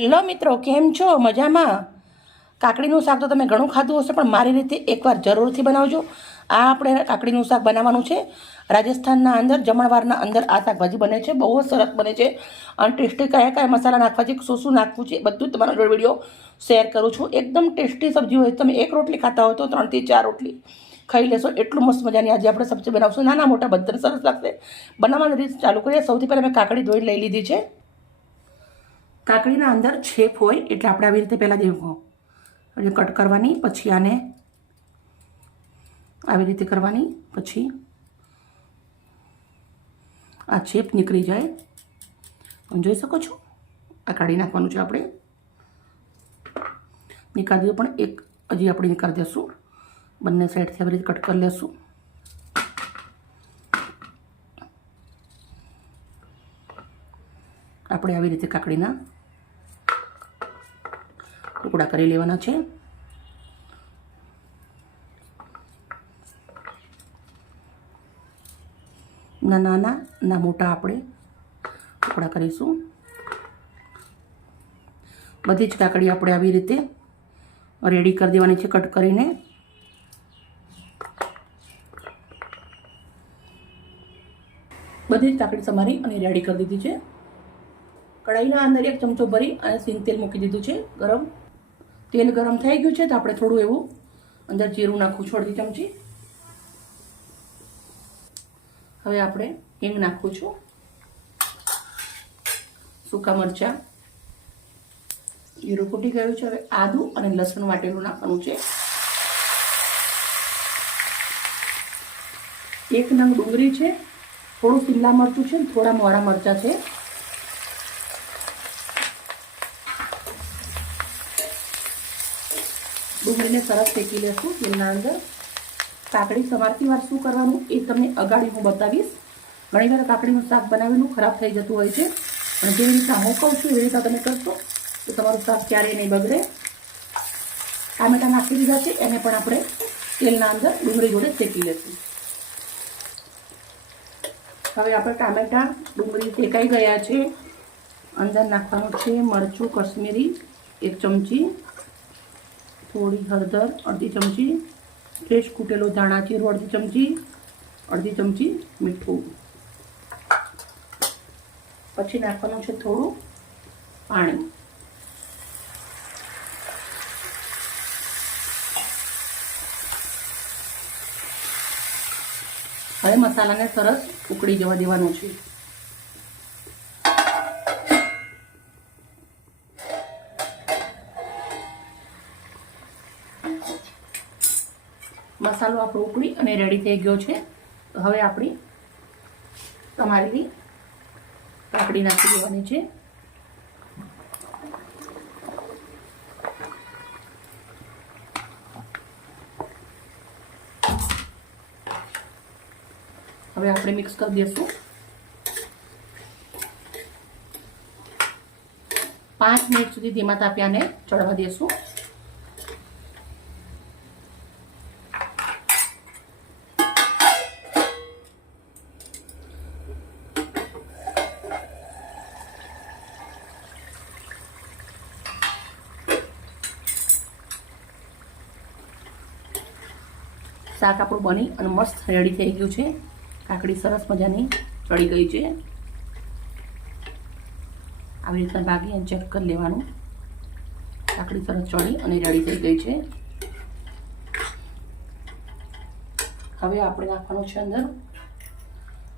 Hello મિત્રો, કેમ છો? મજામાં? કાકડીનું શાક તો તમે ઘણું ખાધું હશે, પણ મારી રીતે એકવાર જરૂરથી બનાવજો. આ આપણે કાકડીનું શાક બનાવવાનું છે. રાજસ્થાનના અંદર, જમણવારના અંદર આ શાકભાજી બને છે. બહુ જ સરસ બને છે. અને ટેસ્ટી કયા કયા મસાલા નાખવા છે, શું શું નાખવું છે બધું તમારા જોડે વીડિયો શેર કરું છું. એકદમ ટેસ્ટી સબ્જી હોય, તમે એક રોટલી ખાતા હોય તો ત્રણથી ચાર રોટલી ખાઈ લેશો. એટલું મસ્ત મજાની આજે આપણે સબ્જી બનાવશું. નાના મોટા, બધાને સરસ લાગશે. બનાવવાની રીત ચાલુ કરીએ. સૌથી પહેલાં મેં કાકડી ધોઈ લઈ લીધી છે. કાકડીના અંદર છેપ હોય એટલે આપણે આવી રીતે પહેલાં દેવું એટલે કટ કરવાની, પછી આને આવી રીતે કરવાની, પછી આ છેપ નીકળી જાય. જોઈ શકો છો? આ કાઢી નાખવાનું છે આપણે. નીકાળી દીધું પણ એક હજી આપણે નીકાળી દઈશું બંને સાઈડથી આવી રીતે કટ કરી લેશું. આપણે આવી રીતે કાકડીના ટુકડા કરી લેવાના છે. ના નાના ના, મોટા આપણે ટુકડા કરીશું. બધી જ કાકડી આપણે આવી રીતે રેડી કરી દેવાની છે, કટ કરીને. બધી જ કાકડી તમારી અને રેડી કરી દીધી છે. કઢાઈના અંદર એક ચમચો ભરી અને સિંગ તેલ મૂકી દીધું છે, ગરમ. તેલ ગરમ થઈ ગયું છે તો આપણે થોડું એવું અંદર જીરું નાખવું છું અડધી ચમચી. હવે આપણે હિંગ નાખું છું. સૂકા મરચાં. જીરું ફૂટી ગયું છે. હવે આદું અને લસણ વાટેલું નાખવાનું છે. એક નંગ ડુંગળી છે. થોડું શિમલા મરચું છે થોડા મોરા મરચાં છે. ડુંગળીને સરસ શેકી લેશું. તેલના અંદર કાકડી સવારથી વાર શું કરવાનું એ તમને અગાડી હું બતાવીશ. ઘણીવાર કાકડીનું શાક બનાવેલું ખરાબ થઈ જતું હોય છે. અને જેવી રીતના હું કહું છું, એવી રીતના તમે કરશો તો તમારું શાક ક્યારેય નહીં બગડે. ટામેટા નાખી દીધા છે, એને પણ આપણે તેલના અંદર ડુંગળી જોડે શેકી લેશું. હવે આપણે ટામેટા, ડુંગળી શેકાઈ ગયા છે. અંદર નાખવાનું છે મરચું, કશ્મીરી, એક ચમચી થોડી હળદર, અડધી ચમચી, ફ્રેશ કૂટેલો ધાણા જીરું, અડધી ચમચી અડધી ચમચી મીઠું. પછી નાખવાનું છે થોડું પાણી. હવે મસાલાને સરસ ઉકળી જવા દેવાનું છે. મસાલો આપણો ઉકળી અને રેડી થઈ ગયો છે. તો હવે આપણી તમારી કાકડી નાખી દેવાની છે. હવે આપણે મિક્સ કરી દઈશું પાંચ મિનિટ સુધી ધીમા તાપ્યાને ચડવા દેશું. શાક આપણું બની અને મસ્ત રેડી થઈ ગયું છે. કાકડી સરસ મજાની ચડી ગઈ છે. આવી રીતના ભાગી અને ચેક કરી લેવાનું. કાકડી સરસ ચડી અને રેડી થઈ ગઈ છે. હવે આપણે નાખવાનું છે અંદર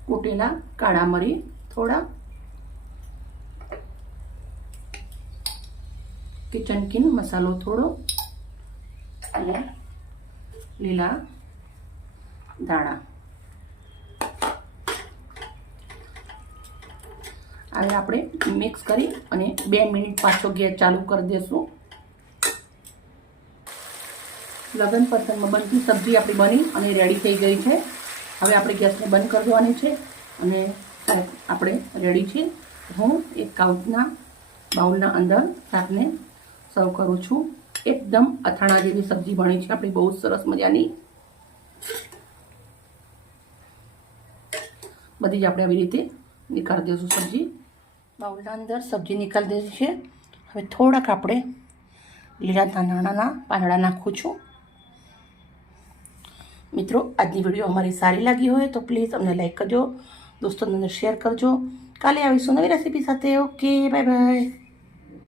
કૂટેલા, કાળા મરી, થોડા કિચન કિંગ મસાલો થોડો, અને લીલા દાણા હવે આપણે મિક્સ કરી અને બે મિનિટ પાછો ગેસ ચાલુ કરી દઈશું લગન પ્રસંગમાં બનતી સબ્જી આપણી બની અને રેડી થઈ ગઈ છે. હવે આપણે ગેસને બંધ કરી દેવાની છે અને આપણે રેડી છે હું એક કાઉટના બાઉલના અંદર શાકને સર્વ કરું છું. એકદમ અથાણા જેવી સબ્જી બની છે. આપણી બહુ સરસ મજાની. બધી જ આપણે આવી રીતે નીકાળી દઈશું સબ્જી. બાઉલના અંદર સબ્જી નીકાળી દીધી છે. હવે થોડાક આપણે લીલા નાના પાંદડા નાખું છું. મિત્રો, આજની વીડિયો અમારી સારી લાગી હોય તો પ્લીઝ અમને લાઈક કરજો, દોસ્તોને શેર કરજો. કાલે આવીશું નવી રેસીપી સાથે. Okay bye bye